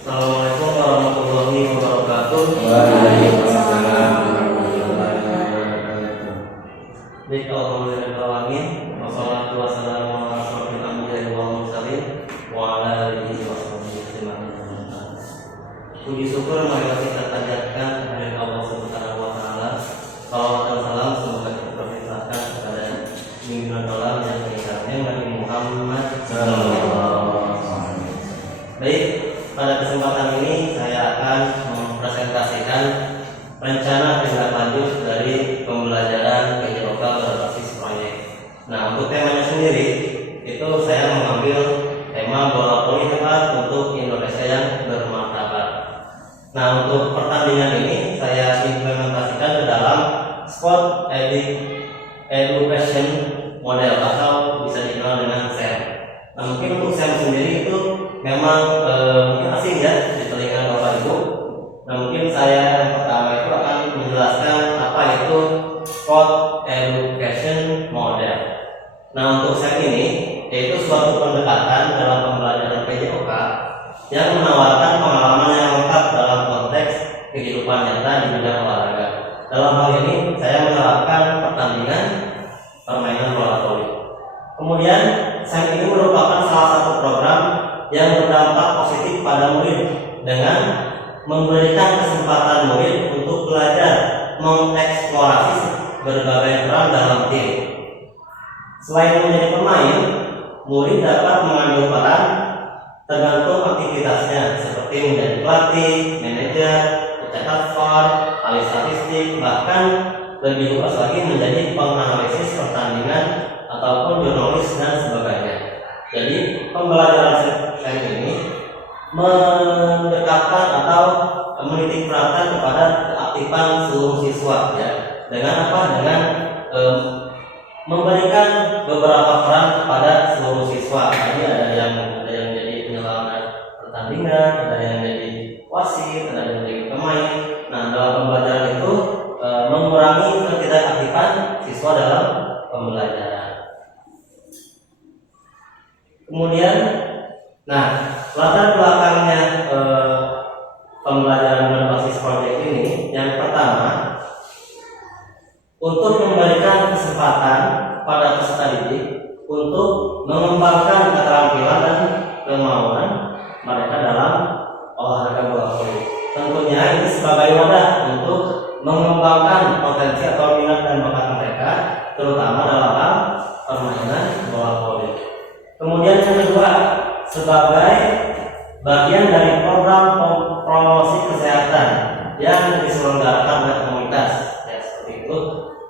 Assalamualaikum warahmatullahi wabarakatuh. Waalaikumsalam warahmatullahi wabarakatuh. Baik, alhamdulillahirrahmanirrahim. Wassalatu wassalamu ala asyrofil anbiya'i wal mursalin wa ala alihi wa sahbihi ajma'in. Puji syukur marilah kita panjatkan kepada Allah Subhanahu wa taala. Salawat dan salam semoga kita perintahkan kepada junjungan Allah yang mulia Nabi Muhammad sallallahu alaihi wasallam. Baik, pada kesempatan ini saya akan mempresentasikan rencana tindak lanjut dari pembelajaran PJ lokal berbasis proyek. Nah, untuk temanya sendiri itu saya mengambil tema bola voli hebat untuk Indonesia yang bermartabat. Nah, untuk pertandingan ini saya implementasikan ke dalam sport education model atau bisa dikenal dengan SEM. Nah, mungkin untuk SEM sendiri itu memang mungkin asing ya di telinga Bapak Ibu. Nah, mungkin saya yang pertama itu akan menjelaskan apa itu sport education model. Nah, untuk SEM ini yaitu suatu pendekatan dalam pembelajaran PJOK yang menawarkan pengalaman yang lengkap dalam konteks kehidupan nyata di bidang olahraga. Dalam hal ini saya menerapkan pertandingan permainan bola voli. Kemudian SEM ini merupakan salah satu program yang berdampak positif pada murid dengan memberikan kesempatan murid untuk belajar mengeksplorasi berbagai peran dalam tim. Selain menjadi pemain, murid dapat mengambil peran tergantung aktivitasnya seperti menjadi pelatih, manajer, pencetak skor, ahli statistik, bahkan lebih luas lagi menjadi penganalisis pertandingan ataupun jurnalis dan sebagainya. Jadi pembelajaran SEM ini mendekatkan atau menitik beratkan kepada keaktifan seluruh siswa ya. Dengan apa? Dengan memberikan beberapa peran kepada seluruh siswa. Jadi ada yang jadi penyelenggaraan pertandingan, ada yang jadi wasit, ada yang jadi pemain. Nah, dalam pembelajaran itu mengurangi ketidakaktifan siswa dalam pembelajaran. Kemudian, nah, latar belakangnya pembelajaran berbasis proyek ini, yang pertama, untuk memberikan kesempatan pada peserta didik untuk mengembangkan keterampilan dan kemauan mereka dalam olahraga bola voli. Tentunya ini sebagai wadah untuk mengembangkan potensi atau minat dan bakat mereka, terutama dalam hal permainan bola voli. Kemudian yang kedua, sebagai bagian dari program promosi kesehatan yang diselenggarakan oleh komunitas, ya seperti itu.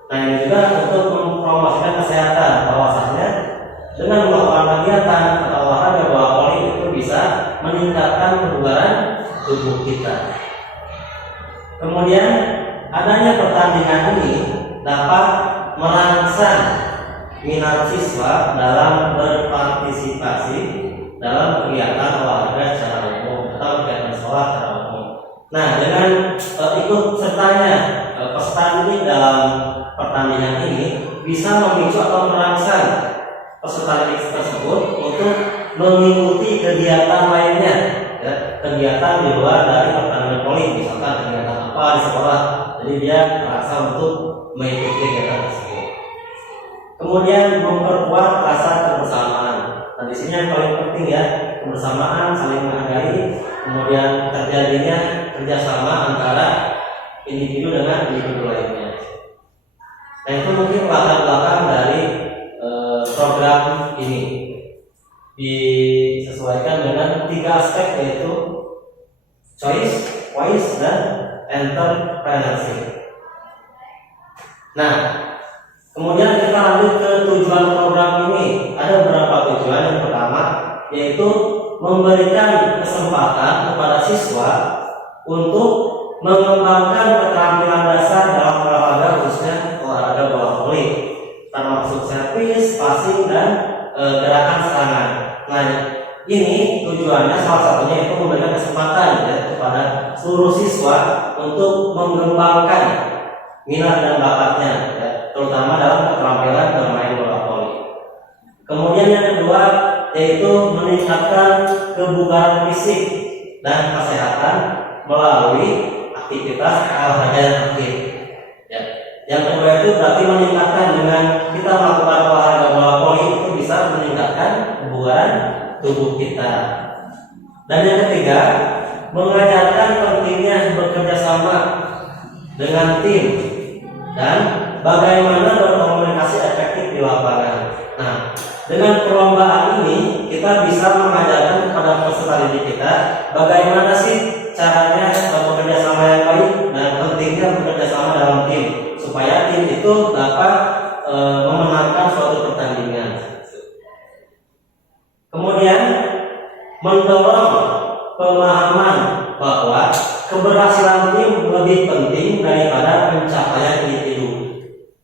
Nah, ini juga untuk mempromosikan kesehatan, bahwasanya dengan melakukan kegiatan atau olahraga bola voli itu bisa meningkatkan kebugaran tubuh kita. Kemudian adanya pertandingan ini dapat merangsang minat siswa dalam berpartisipasi dalam kegiatan olahraga secara umum atau kegiatan sekolah secara umum. Nah, dengan ikut sertanya peserta didik dalam pertandingan ini bisa memicu atau merangsang peserta didik tersebut untuk mengikuti kegiatan lainnya, ya, kegiatan di luar dari pertandingan voli, misalkan kegiatan apa di sekolah. Jadi dia merasa untuk mengikuti kegiatan tersebut. Kemudian memperkuat rasa kebersamaan. Nah, di sini yang paling penting ya, kebersamaan, saling menghargai, kemudian terjadinya kerjasama antara individu dengan individu lainnya. Nah, itu mungkin latar belakang dari program ini. Disesuaikan dengan 3 aspek, yaitu choice, voice, dan entrepreneurship. Nah, kemudian kita lanjut ke tujuan program ini. Ada beberapa tujuan. Yang pertama yaitu memberikan kesempatan kepada siswa untuk mengembangkan keterampilan dasar dalam olahraga, khususnya olahraga bola voli, termasuk servis, passing, dan gerakan serangan. Nah, ini tujuannya salah satunya itu memberikan kesempatan ya, kepada seluruh siswa untuk mengembangkan minat dan bakatnya, ya, terutama dalam keterampilan bermain bola voli. Kemudian yang kedua yaitu meningkatkan kebugaran fisik dan kesehatan melalui aktivitas olahraga yang aktif. Ya. Yang kedua itu berarti meningkatkan dengan kita melakukan olahraga bola voli itu bisa meningkatkan kebugaran tubuh kita. Dan yang ketiga, mengajarkan pentingnya bekerja sama dengan tim dan bagaimana berkomunikasi efektif di lapangan. Nah, dengan perlombaan ini kita bisa mengajarkan kepada peserta didik kita bagaimana sih caranya bekerja sama yang baik dan pentingnya bekerja sama dalam tim supaya tim itu dapat memenangkan suatu pertandingan. Kemudian mendorong pemahaman bahwa keberhasilan tim lebih penting daripada pencapaian individu.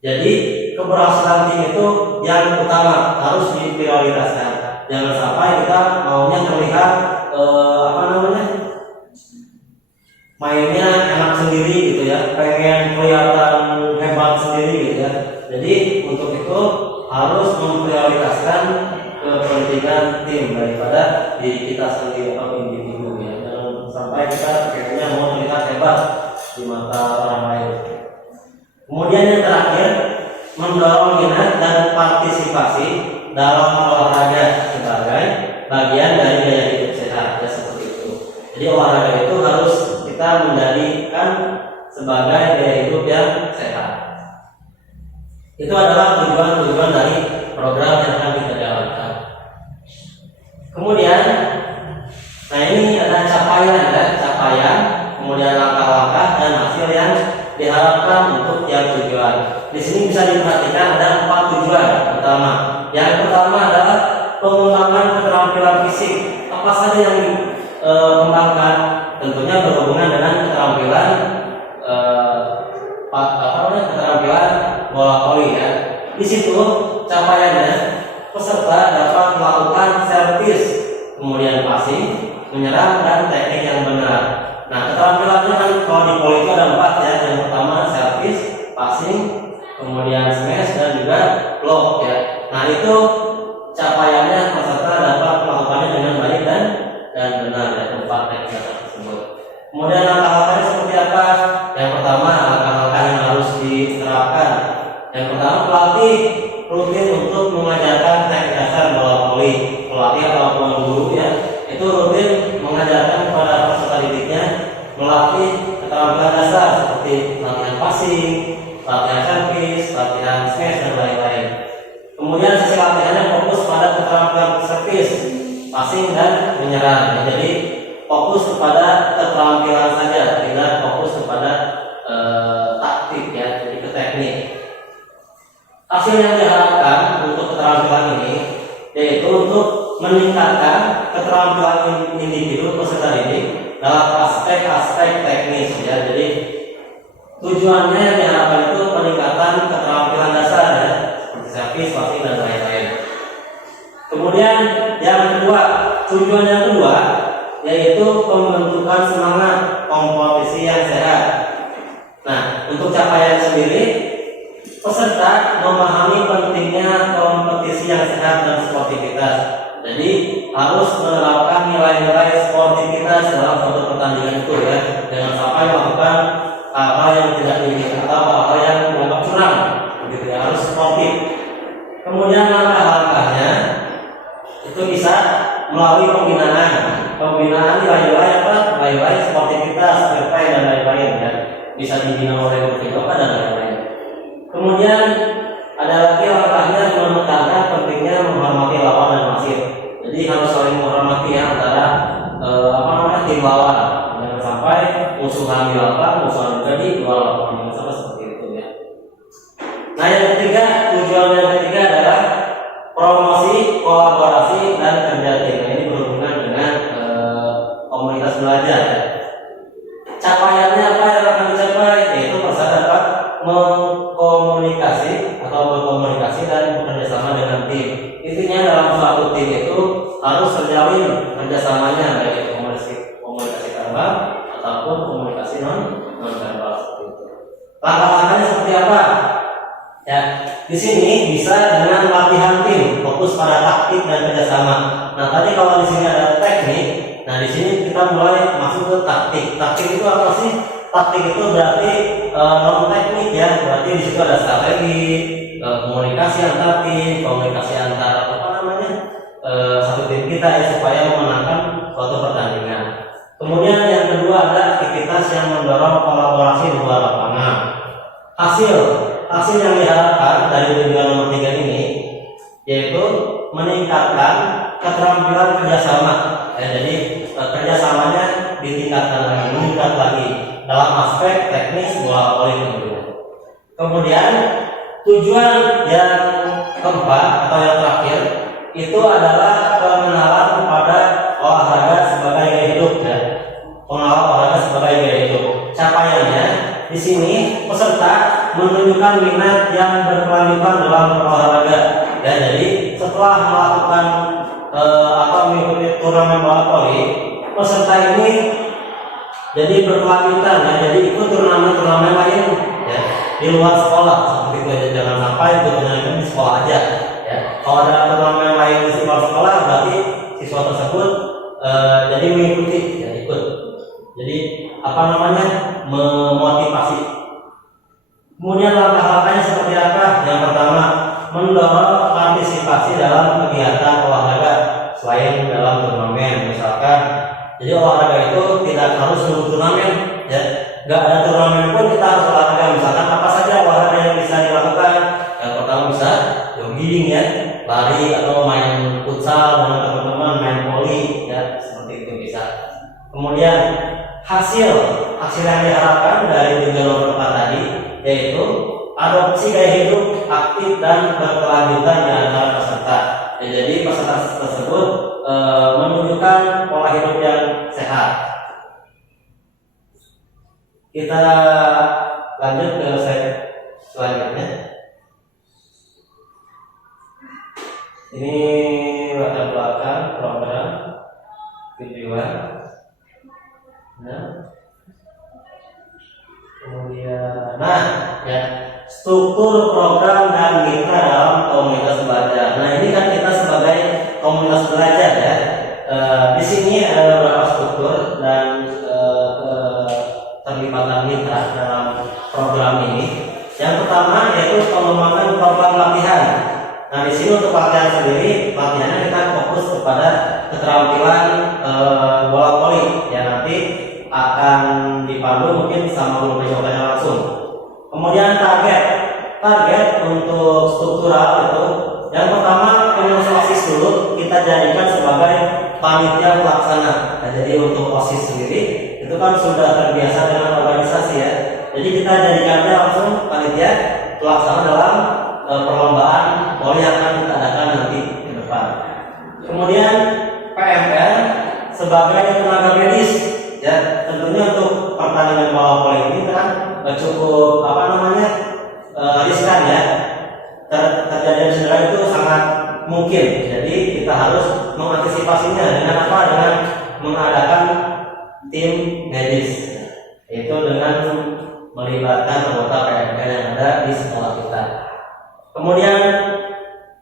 Jadi keberhasilan tim itu yang utama harus diprioritaskan. Jangan sampai kita maunya terlihat mainnya enak sendiri gitu ya, pengen kelihatan hebat sendiri gitu ya. Jadi untuk itu harus memprioritaskan kepentingan tim daripada diri kita sendiri atau individu ya. Jangan sampai kita kayaknya mau terlihat hebat di mata orang lain. Kemudian yang terakhir, mendorong minat dan partisipasi dalam olahraga sebagai bagian dari gaya hidup sehat ya, seperti itu. Jadi olahraga itu harus kita menjadikan sebagai gaya hidup yang sehat. Itu adalah tujuan-tujuan dari program yang akan kita jalankan. Kemudian, nah ini ada capaian, kemudian langkah-langkah dan hasil yang diharapkan untuk tiap tujuan. Di sini bisa diperhatikan ada 4 tujuan utama. Yang pertama adalah pengembangan keterampilan fisik. Apa saja yang dikembangkan? Tentunya berhubungan dengan keterampilan keterampilan bola voli ya. Di situ capaiannya peserta dapat melakukan servis, kemudian passing, menyerang dan teknik yang benar. Nah, keterampilannya kan kalau di voli itu ada 4 ya. Yang pertama servis, passing, kemudian smash dan juga block ya. Nah, itu capaiannya peserta dapat melakukannya dengan baik dan benar ya, 4 teknik tersebut. Kemudian langkah-langkahnya seperti apa? Yang pertama, langkah-langkah yang harus diterapkan. Yang pertama, pelatih rutin untuk mengajarkan teknik dasar bola voli. Pelatih ataupun guru ya, itu rutin mengajarkan kepada peserta didiknya melatih keterampilan dasar seperti latihan passing, latihan servis, latihan smash dan lain-lain. Kemudian sesi latihannya fokus pada keterampilan servis, passing dan menyerang. Jadi fokus kepada keterampilan saja, tidak fokus kepada taktik ya, jadi ke teknik. Hasil yang diharapkan untuk keterampilan ini yaitu untuk meningkatkan keterampilan individu peserta didik dalam aspek-aspek teknis ya. Jadi tujuannya yang diharapkan itu peningkatan keterampilan dasar ya, seperti servis, passing dan lain-lain. Kemudian yang kedua, tujuan yang kedua yaitu pembentukan semangat kompetisi yang sehat. Nah, untuk capaian sendiri, peserta memahami pentingnya kompetisi yang sehat dan sportivitas. Jadi harus menerapkan nilai-nilai sportivitas dalam suatu pertandingan itu ya. Jangan sampai melakukan hal-hal yang tidak diinginkan atau hal-hal yang dianggap curang. Begitu ya, harus sportif. Kemudian langkah-langkahnya itu bisa melalui pembinaan nilai-nilai nilai sportivitas, fair play dan lain-lain ya. Bisa dibina oleh guru dan lain-lain. Kemudian ada lagi langkahnya menekankan pentingnya menghormati lawan dan wasit. Jadi harus saling menghormati ya antara tim lawan. Jangan sampai musuhan di lapangan, musuhan juga di luar lapangan. Sama seperti itu ya. Nah, yang ketiga, tujuan yang ketiga adalah promosi, kolaborasi dan kerja tim. Nah, ini berhubungan dengan komunitas belajar ya. Capaiannya apa yang akan dicapai? Yaitu peserta dapat berkomunikasi dan bekerja sama dengan tim. Intinya dalam suatu tim itu harus terjalin kerjasamanya, baik komunikasi verbal ataupun komunikasi non verbal seperti itu. Langkah-langkahnya seperti apa? Ya, di sini bisa dengan latihan tim, fokus pada taktik dan kerjasama. Nah, tadi kalau di sini ada teknik, Nah, di sini kita mulai masuk ke taktik. Taktik itu apa sih? Taktik itu berarti non teknik ya. Berarti di situ ada strategi, komunikasi antar tim, komunikasi antar satu tim kita ya supaya memenangkan suatu pertandingan. Kemudian yang kedua ada aktivitas yang mendorong kolaborasi di luar lapangan. Hasil yang diharapkan dari tujuan nomor 3 ini yaitu meningkatkan keterampilan kerjasama. Jadi kerjasamanya ditingkatkan lagi, meningkat lagi dalam aspek teknis bola voli tentunya. Kemudian tujuan yang keempat atau yang terakhir itu adalah pengenalan kepada olahraga sebagai gaya hidup ya. Pengenalan olahraga sebagai gaya hidup. Capaiannya di sini peserta menunjukkan minat yang berkelanjutan dalam berolahraga. Ya, jadi setelah melakukan atau mengikuti turnamen bola voli, peserta ini jadi berkelanjutan ya. Jadi ikut turnamen lain ya di luar sekolah seperti itu aja. Jangan sampai turnamen di sekolah aja. Ya, kalau ada turnamen lain di luar sekolah berarti siswa tersebut jadi mengikuti ya, ikut. Jadi memotivasi. Kemudian langkah-langkahnya seperti apa? Yang pertama, mendorong partisipasi dalam kegiatan olahraga selain dalam turnamen. Misalkan, jadi olahraga itu tidak harus nunggu turnamen ya. Gak ada turnamen pun kita harus olahraga. Misalkan apa saja olahraga yang bisa dilakukan? Yang pertama bisa jogging ya, lari atau main futsal dengan teman-teman, main voli ya, seperti itu bisa. Kemudian hasil yang diharapkan dari tujuan nomor 4 tadi yaitu adopsi gaya hidup aktif dan berkelanjutan di antara peserta. Ya, jadi peserta tersebut menunjukkan pola hidup yang sehat. Kita lanjut ke slide selanjutnya. Ini latar belakang program tujuan. Kemudian, ya, struktur program dan mitra dalam komunitas belajar. Nah, ini kan kita sebagai komunitas belajar ya. Di sini ada beberapa struktur dan terlibatan mitra dalam program ini. Yang pertama yaitu pengembangan program latihan. Nah, di sini untuk latihan sendiri, latihannya kita fokus kepada keterampilan bola voli. Ya, nanti akan dipandu mungkin sama guru PJOK-nya langsung. Kemudian target untuk struktural itu yang pertama pengurus OSIS dulu kita jadikan sebagai panitia pelaksana. Nah, jadi untuk OSIS sendiri itu kan sudah terbiasa dengan organisasi ya. Jadi kita jadikannya langsung panitia pelaksana dalam perlombaan voli yang akan kita adakan nanti ke depan. Kemudian PML sebagai tenaga medis ya, tentunya untuk pertandingan bola voli ini kan cukup riskan ya. Terjadinya cedera itu sangat mungkin. Jadi kita harus mengantisipasinya dengan apa? Dengan mengadakan tim medis, yaitu dengan melibatkan anggota PML yang ada di sekolah kita. Kemudian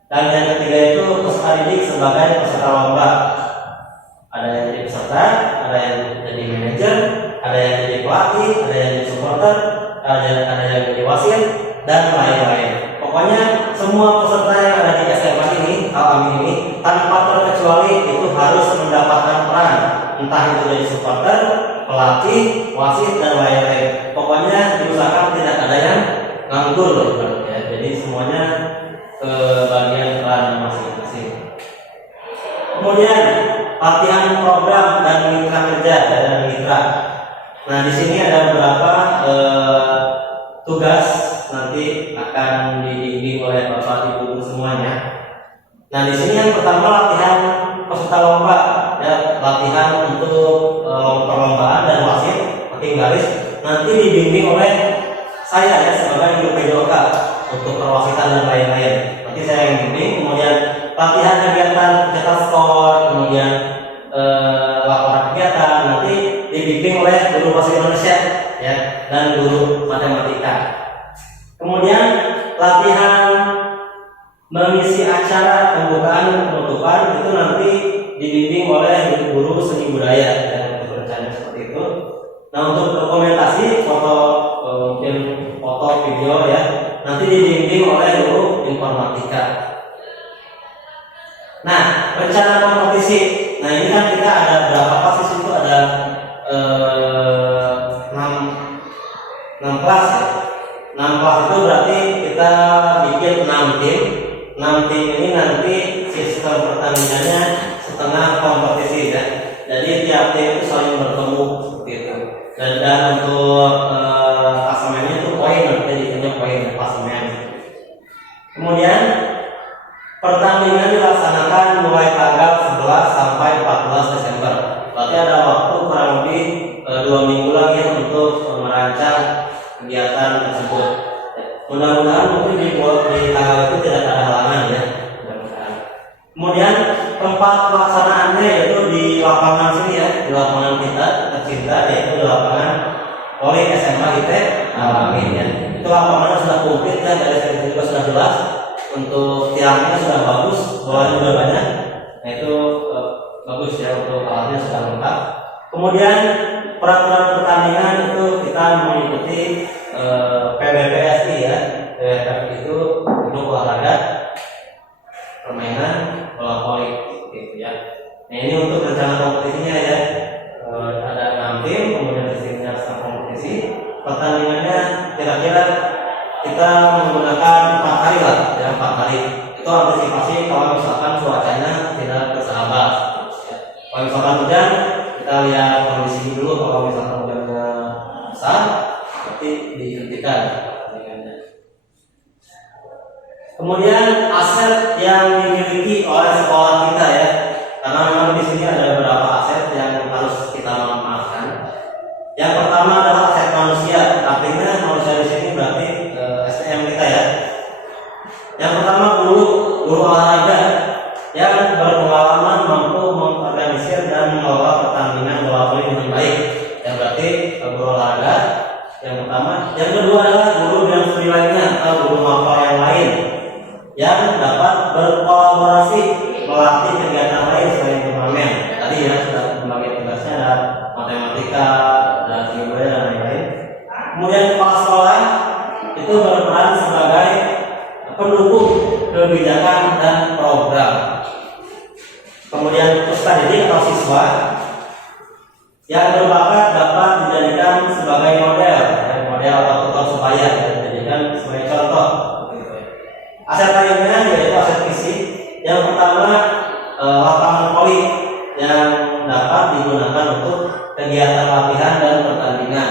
dan yang ketiga itu peserta didik sebagai peserta lomba. Ada yang jadi peserta, ada yang jadi manajer, ada yang jadi pelatih, ada yang jadi supporter, ada yang jadi wasit dan lain-lain. Pokoknya semua peserta yang ada di SMA ini, ini tanpa terkecuali itu harus mendapatkan peran, entah itu jadi supporter, pelatih, wasit dan lain-lain. Pokoknya diusahakan tidak ada yang nganggur ya. Jadi semuanya ke bagian peran masing-masing. Kemudian latihan program dan mitra kerja dan mitra. Nah, di sini ada beberapa tugas nanti akan dibimbing oleh Bapak Ibu semuanya. Nah, di sini yang pertama latihan peserta lomba, ya, latihan untuk perlombaan dan wasit, tim garis nanti dibimbing oleh saya ya sebagai guru PJOK untuk perwasitan dan lain-lain. Nanti saya yang bimbing. Kemudian latihan kegiatan cetak skor, kemudian laporan kegiatan nanti dibimbing oleh guru bahasa Indonesia ya dan guru matematika. Kemudian latihan mengisi acara pembukaan dan penutupan itu nanti dibimbing oleh guru seni budaya dan untuk rencana seperti itu. Nah, untuk dokumentasi foto, mungkin foto video ya, nanti dibimbing oleh guru informatika. Nah, rencana kompetisi. Nah, ini kan kita ada berapa kelas di situ, ada 6 kelas ya. 6 kelas itu berarti kita bikin 6 tim. 6 tim ini nanti sistem pertandingannya setengah kompetisi ya. Jadi tiap tim itu saling bertemu seperti itu. Dan untuk klasemennya itu poin, nanti dihitungnya poin klasemen. Kemudian pertandingan dilaksanakan mulai tanggal 11 sampai 14 Desember. Berarti ada waktu kurang lebih 2 minggu lagi untuk merancang kegiatan tersebut. Mudah-mudahan mungkin di tanggal itu tidak ada halangan ya. Kemudian tempat pelaksanaannya yaitu di lapangan sini ya, di lapangan kita tercinta, yaitu di lapangan Poli SMA IT Al-Amin ya. Itu lapangannya sudah komplit ya, dari segi juga sudah jelas. Untuk tiangnya sudah bagus, bolanya juga banyak. Nah itu bagus ya, untuk alatnya sudah lengkap. Kemudian peraturan pertandingan itu kita mengikuti PBPSI ya. PBPSI itu untuk olahraga permainan bola voli gitu ya. Nah ini untuk rencana kompetisinya ya. Ada 6 tim, kemudian sistemnya setengah kompetisi. Pertandingannya kira-kira kita menggunakan 4 hari lah ya, 4 hari. Itu antisipasi kalau misalkan cuacanya tidak bersahabat ya. Kalau misalkan hujan, kita lihat kondisi dulu. Kalau misalkan hujannya besar, berarti dihentikan pertandingannya. Kemudian aset yang dimiliki oleh sekolah kita ya, karena memang di sini ada beberapa aset yang harus kita manfaatkan. Yang pertama adalah aset manusia, artinya manusia di sini berarti SDM kita ya. Yang pertama guru olahraga yang berpengalaman mampu mengorganisir dan mengelola pertandingan bola voli dengan baik. Yang berarti guru olahraga yang pertama. Yang kedua adalah guru yang free lainnya atau guru mapel yang lain yang dapat berkolaborasi melatih kegiatan lain selain turnamen. Tadi ya sudah membagi tugasnya, ada matematika, ada seni budaya dan lain-lain. Kemudian kepala sekolah itu berperan sebagai pendukung kebijakan dan program. Kemudian peserta didik atau siswa yang berbakat dapat dijadikan sebagai model atau tutor supaya dijadikan sebagai contoh. Aset lainnya yaitu aset fisik. Yang pertama lapangan voli yang dapat digunakan untuk kegiatan latihan dan pertandingan.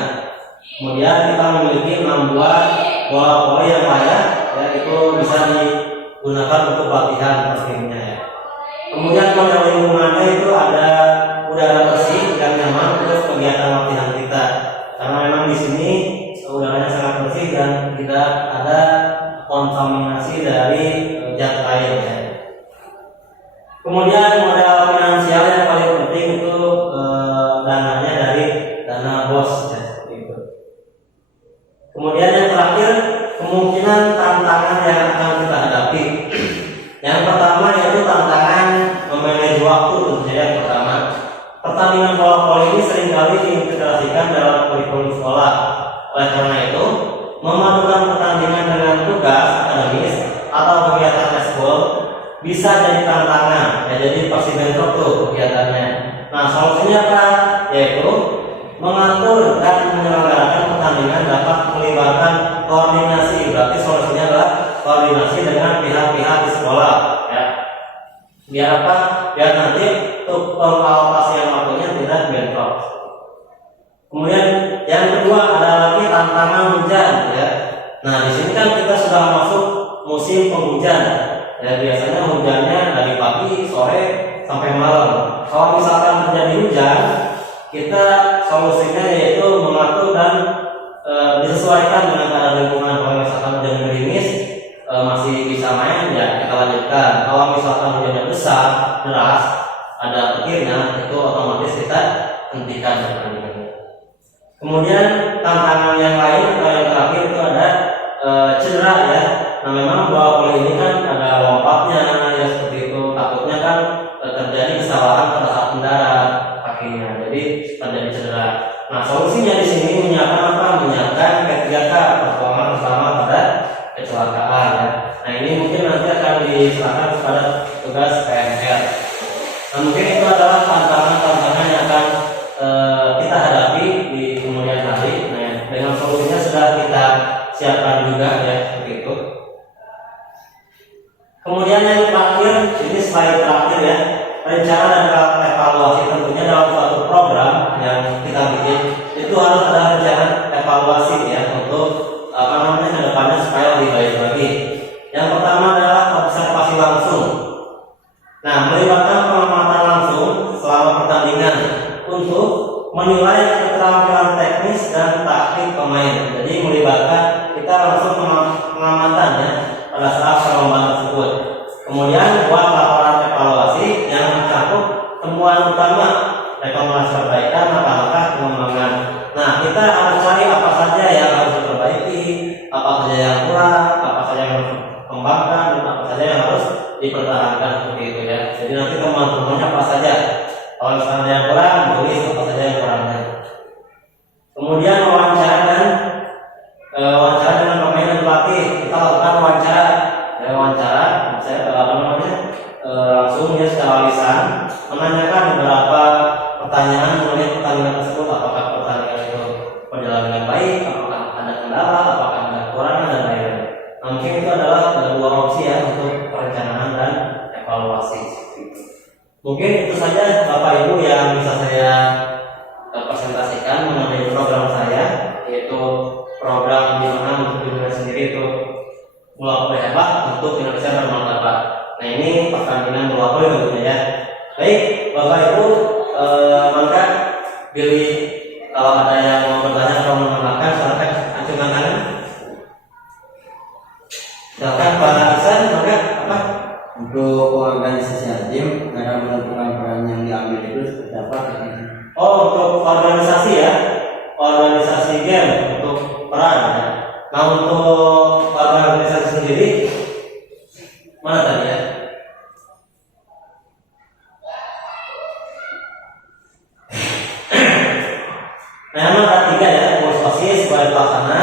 Kemudian kita memiliki 6 buah bola voli yang layak, ya, itu bisa digunakan untuk latihan pastinya ya. Kemudian model lingkungannya itu ada udara bersih yang nyaman untuk kegiatan latihan kita. Karena memang di sini udaranya sangat bersih dan tidak ada kontaminasi dari zat lain ya. Kemudian modal finansial yang paling penting itu dananya dari dana BOS ya, seperti itu. Kemudian yang terakhir kemungkinan tantangan yang akan kita hadapi. Yang pertama yaitu tantangan memanage waktu, tentu saja yang pertama. Pertandingan bola voli ini seringkali diintegrasikan dalam kurikulum sekolah. Oleh karena itu, memadukan pertandingan dengan tugas akademis atau kegiatan eskul bisa jadi tantangan, ya, jadi pasti bentrok tuh kegiatannya. Nah, solusinya apa? Yaitu mengatur dan menyelenggarakan pertandingan dapat melibatkan koordinasi. Berarti solusinya adalah koordinasi dengan pihak-pihak di sekolah, ya. Biar apa? Biar nanti untuk pengalokasian waktunya tidak bentrok. Kemudian yang kedua ada lagi tantangan hujan, ya. Nah, di sini kan kita sudah masuk musim penghujan. Ya, biasanya hujannya dari pagi, sore sampai malam. Kalau misalkan terjadi hujan, kita solusinya yaitu mengatur dan disesuaikan dengan keadaan lingkungan. Kalau misalkan hujan gerimis masih bisa main, ya kita lanjutkan. Kalau misalkan hujannya besar, deras, ada petirnya, itu otomatis kita hentikan pertandingan. Kemudian tantangan yang lain atau yang terakhir itu ada cedera ya. Nah, memang bola voli ini kan ada lompatnya ya, seperti itu. Takutnya kan terjadi kesalahan pada tugas PNR. Nah, mungkin itu adalah tantangan-tantangan yang akan kita hadapi di kemudian hari. Nah, dengan solusinya sudah kita siapkan juga ya, begitu. Kemudian yang terakhir, ini slide terakhir ya, rencana dan evaluasi. Tentunya dalam suatu program yang kita bikin itu harus ada rencana evaluasi ya, untuk kedepannya supaya lebih baik lagi. Yang pertama adalah observasi langsung. Nah, melibatkan pengamatan langsung selama pertandingan untuk menilai keterampilan teknis dan taktik pemain. Jadi melibatkan kita langsung pengamatan ya pada saat perlombaan tersebut. Kemudian buat laporan evaluasi yang mencakup temuan utama, rekomendasi perbaikan, langkah-langkah pengembangan. Nah, kita harus cari apa saja yang harus diperbaiki, apa saja yang kurang, apa saja yang harus dikembangkan, dan apa saja yang harus dipertahankan, seperti itu ya. Jadi nanti temuan-temuannya apa saja. Kalau misalnya yang kurang, tulis apa saja yang kurangnya. Kemudian wawancara dengan pemain dan pelatih. Kita lakukan wawancara, langsung ya secara lisan, menanyakan beberapa pertanyaan mengenai pertandingan tersebut. Apakah pertandingan itu berjalan dengan baik, apakah ada kendala, apakah ada kekurangan dan lain-lain. Nah, mungkin itu adalah dua opsi ya untuk perencanaan dan evaluasi. Mungkin itu saja Bapak Ibu yang bisa saya presentasikan mengenai program saya, yaitu program di mana untuk Indonesia sendiri itu bola voli hebat untuk Indonesia bermartabat. Nah, ini pertandingan bola voli tentunya ya. Baik, Bapak Ibu, maka pilih kalau ada yang mau bertanya atau menambahkan, silakan acungkan tangan. Silakan Pak Ihsan, maka apa? Untuk organisasi tim dalam menentukan peran yang diambil itu seperti apa? Oh, untuk organisasi ya, organisasi game untuk peran ya. Nah, untuk organisasi sendiri mana tadi ya? Nah, memang ada 3 ya, pengurus OSIS, sebagai pelaksana,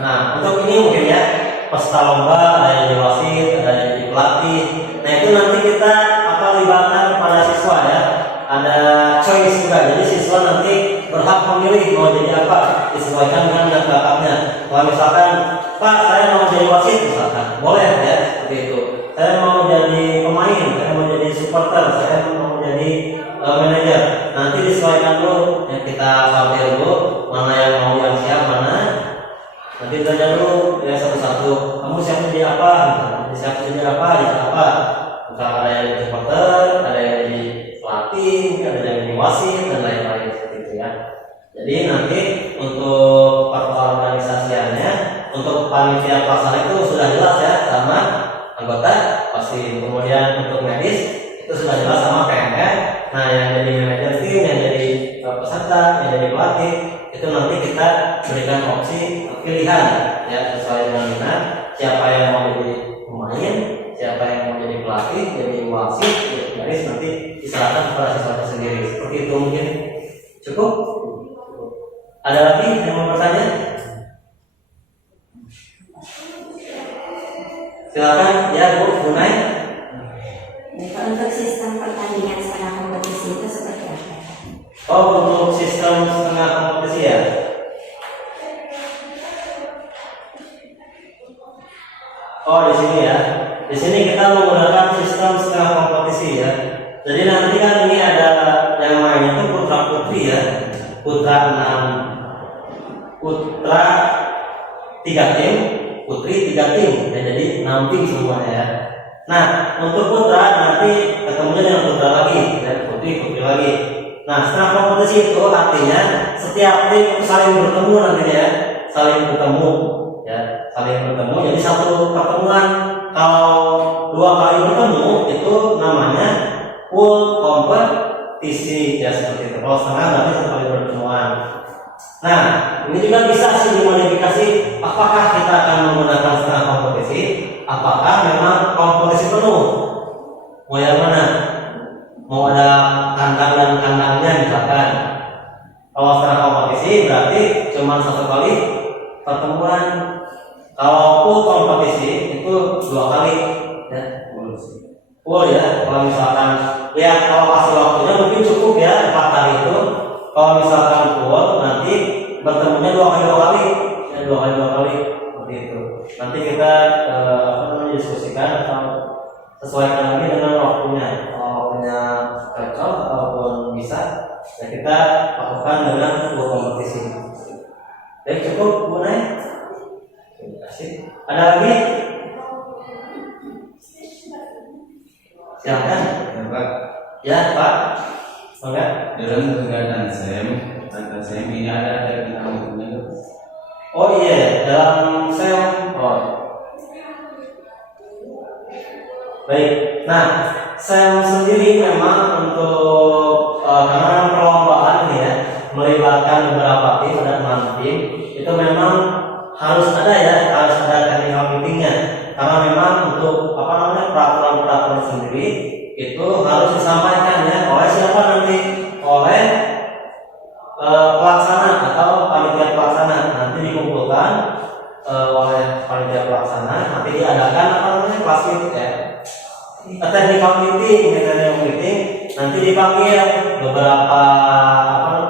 nah, untuk ini mungkin ya, peserta lomba, ada yang jadi wasit, ada yang jadi pelatih. Nah, itu nanti kita akan libatkan kepada siswa ya. Ada choice juga, jadi siswa nanti berhak memilih mau jadi apa, disesuaikan dengan bakatnya. Kalau misalkan, Pak, saya mau jadi wasit misalkan, boleh ya, seperti itu. Saya mau jadi pemain, saya mau jadi supporter, saya mau jadi manajer. Nanti disesuaikan dulu, ya, kita sambil dulu mana yang mau yang siap mana. Nanti tanya dulu ya satu-satu, kamu siap jadi apa? Siap jadi apa? Jadi apa? Misalnya ada yang jadi supporter, ada yang jadi pelatih, ada yang jadi wasit dan lain-lain seperti itu ya. Jadi nanti untuk organisasiannya, untuk panitia pelaksana itu sudah jelas ya sama anggota pasti. Kemudian untuk medis itu sudah jelas sama PNR. Nah, yang jadi manajer tim, yang jadi peserta, yang jadi pelatih itu nanti kita berikan opsi pilihan ya sesuai dengan minat. Siapa yang mau jadi pemain, siapa yang mau jadi pelatih, jadi wasit, jadi garis, nanti diserahkan kepada siswanya sendiri. Seperti itu mungkin cukup. Ada lagi yang mau bertanya? Silakan ya Bu Bunai. Untuk sistem pertandingan setengah kompetisi itu seperti apa? Oh, untuk sistem setengah kompetisi ya. Oh, di sini ya. Di sini kita menggunakan sistem setengah kompetisi ya. Jadi nanti kan ini ada yang main itu putra putri ya. Putra 3 tim, putri 3 tim. Ya, jadi 6 tim semuanya ya. Nah, untuk putra nanti ketemunya dengan putra lagi dan putri lagi. Nah, setengah kompetisi itu artinya setiap tim saling bertemu nantinya ya, saling bertemu ya, saling bertemu. Jadi satu pertemuan kalau 2 kali bertemu itu namanya full kompetisi ya, seperti itu. Kalau setengah berarti 1 kali pertemuan. Nah, ini juga bisa sih dimodifikasi. Apakah kita akan menggunakan setengah kompetisi? Apakah memang kompetisi penuh? Mau yang mana? Mau ada kandang dan kandangnya misalkan. Kalau setengah kompetisi berarti cuma 1 kali pertemuan. Kalau full kompetisi itu 2 kali. Ya. full ya. Kalau misalkan lihat alokasi waktunya mungkin cukup ya 4 hari itu. Kalau misalkan full nanti bertemunya 2 kali 2 kali ya, 2 kali 2 kali seperti itu. Nanti kita diskusikan atau sesuaikan lagi dengan waktunya. Kalau waktunya cocok ataupun bisa ya kita lakukan dengan full kompetisi. Baik, cukup Bu Nay. Terima kasih. Ada lagi? Silakan. Ya, Pak. Ya Pak. Enggak? Dalam kegiatan SEM ini ada namanya. Oh iya, dalam SEM. Oh. Baik. Nah, SEM sendiri memang untuk karena perlombaan ya melibatkan beberapa tim, ada 6 tim, itu memang harus ada technical meetingnya. Karena memang untuk peraturan sendiri itu harus disampaikan ya oleh siapa nanti, oleh pelaksana atau panitia pelaksana. Nanti dikumpulkan oleh panitia pelaksana, nanti diadakan kelas meeting ya. Technical meeting nanti dipanggil beberapa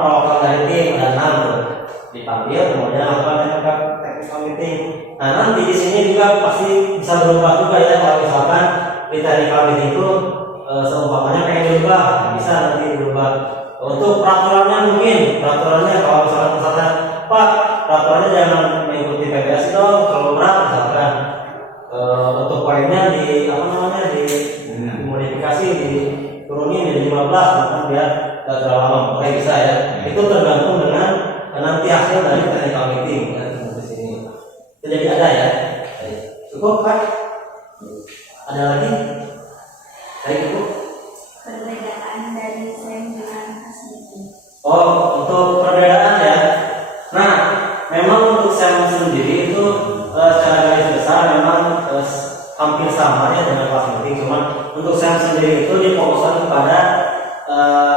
perwakilan dari tim, ada 6 dipanggil, kemudian melakukan technical meeting. Nah nanti di sini juga pasti bisa berubah juga ya, kalau misalkan di technical meeting itu seumpamanya pengen berubah, bisa nanti berubah. Untuk peraturannya kalau misalkan Pak, peraturannya jangan mengikuti PBS dong, kalau berat misalkan untuk poinnya dimodifikasi, diturunin jadi 15, maka biar gak terlalu lama, boleh bisa ya. Itu tergantung dengan nanti hasil dari technical meeting ya, di sini. Itu jadi ada ya. Cukup Pak? Ada lagi? Baik Bu. Perbedaan dari SEM dengan asli. Oh, untuk perbedaan ya. Nah, memang untuk SEM sendiri itu secara garis besar memang hampir sama ya dengan kelas meeting. Cuman untuk SEM sendiri itu difokuskan kepada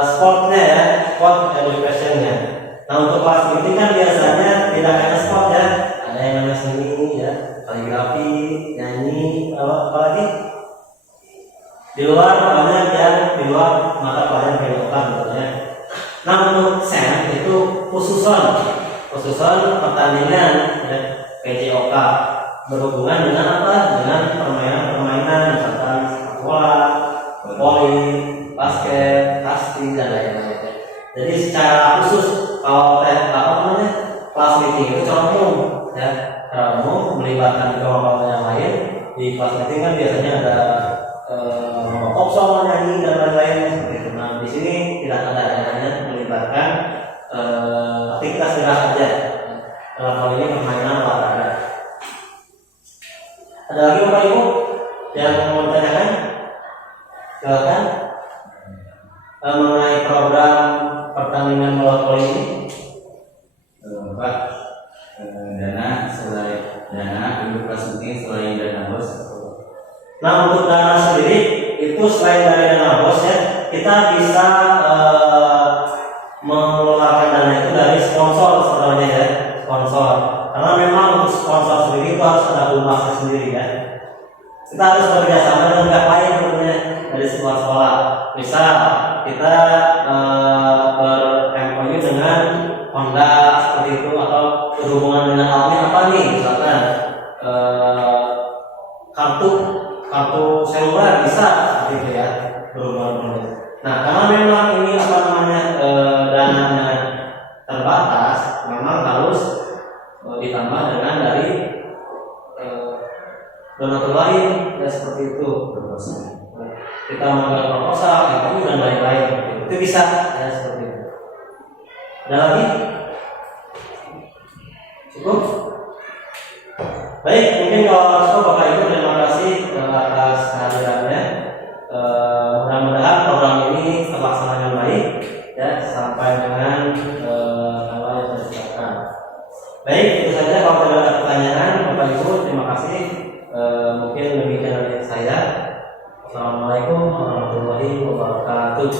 sportnya ya, sport educationnya. Nah untuk kelas meeting kan biasanya tidak hanya sport ya, ada yang namanya seni ya, kaligrafi, nyanyi, apa lagi? Di luar banyak yang di luar mata pelajaran kehidupan tentunya. Nah untuk SEM itu khususan pertandingan ya, PJOK berhubungan dengan apa? Dengan permainan misalkan sepak bola, voli, basket, casting dan lain-lain. Jadi secara khusus kalau kelas meeting itu secara umum ya, secara umum melibatkan kelompok yang lain. Di kelas meeting kan biasanya ada pop song, nyanyi dan lain-lain seperti itu. Nah di sini tidak ada hanya melibatkan aktivitas gerak saja. Dalam hal ini permainan olahraga. Ada lagi Bapak Ibu yang mau ditanyakan? Silakan. Mengenai program pertandingan bola voli ini, Pak, dana untuk kelas meeting selain dana bos. nah untuk dana sendiri itu selain dari dana bos ya, kita bisa mengeluarkan dana itu dari sponsor sebenarnya ya, sponsor. Karena memang untuk sponsor sendiri itu harus ada rumahnya sendiri ya. Kita harus bekerjasama dengan pihak lain tentunya dari sebuah sekolah. Misal kita ber-MOU dengan Honda seperti itu, atau berhubungan dengan Almi apa nih, misalkan kartu seluler bisa seperti itu ya, berhubungan. Nah karena memang ini dananya terbatas, memang harus ditambah dengan dari donatur lain ya, seperti itu. Kita membuat proposal, MOU dan lain-lain. Itu bisa ya, seperti itu. Ada lagi? Cukup? Baik, mungkin kalau cukup Bapak Ibu, terima kasih atas kehadirannya. Mudah-mudahan program ini terlaksana dengan baik ya, sampai dengan awal yang sudah ditetapkan. Baik, itu saja. Kalau tidak ada pertanyaan Bapak Ibu, terima kasih. Mungkin demikian dari saya. Assalamualaikum warahmatullahi wabarakatuh.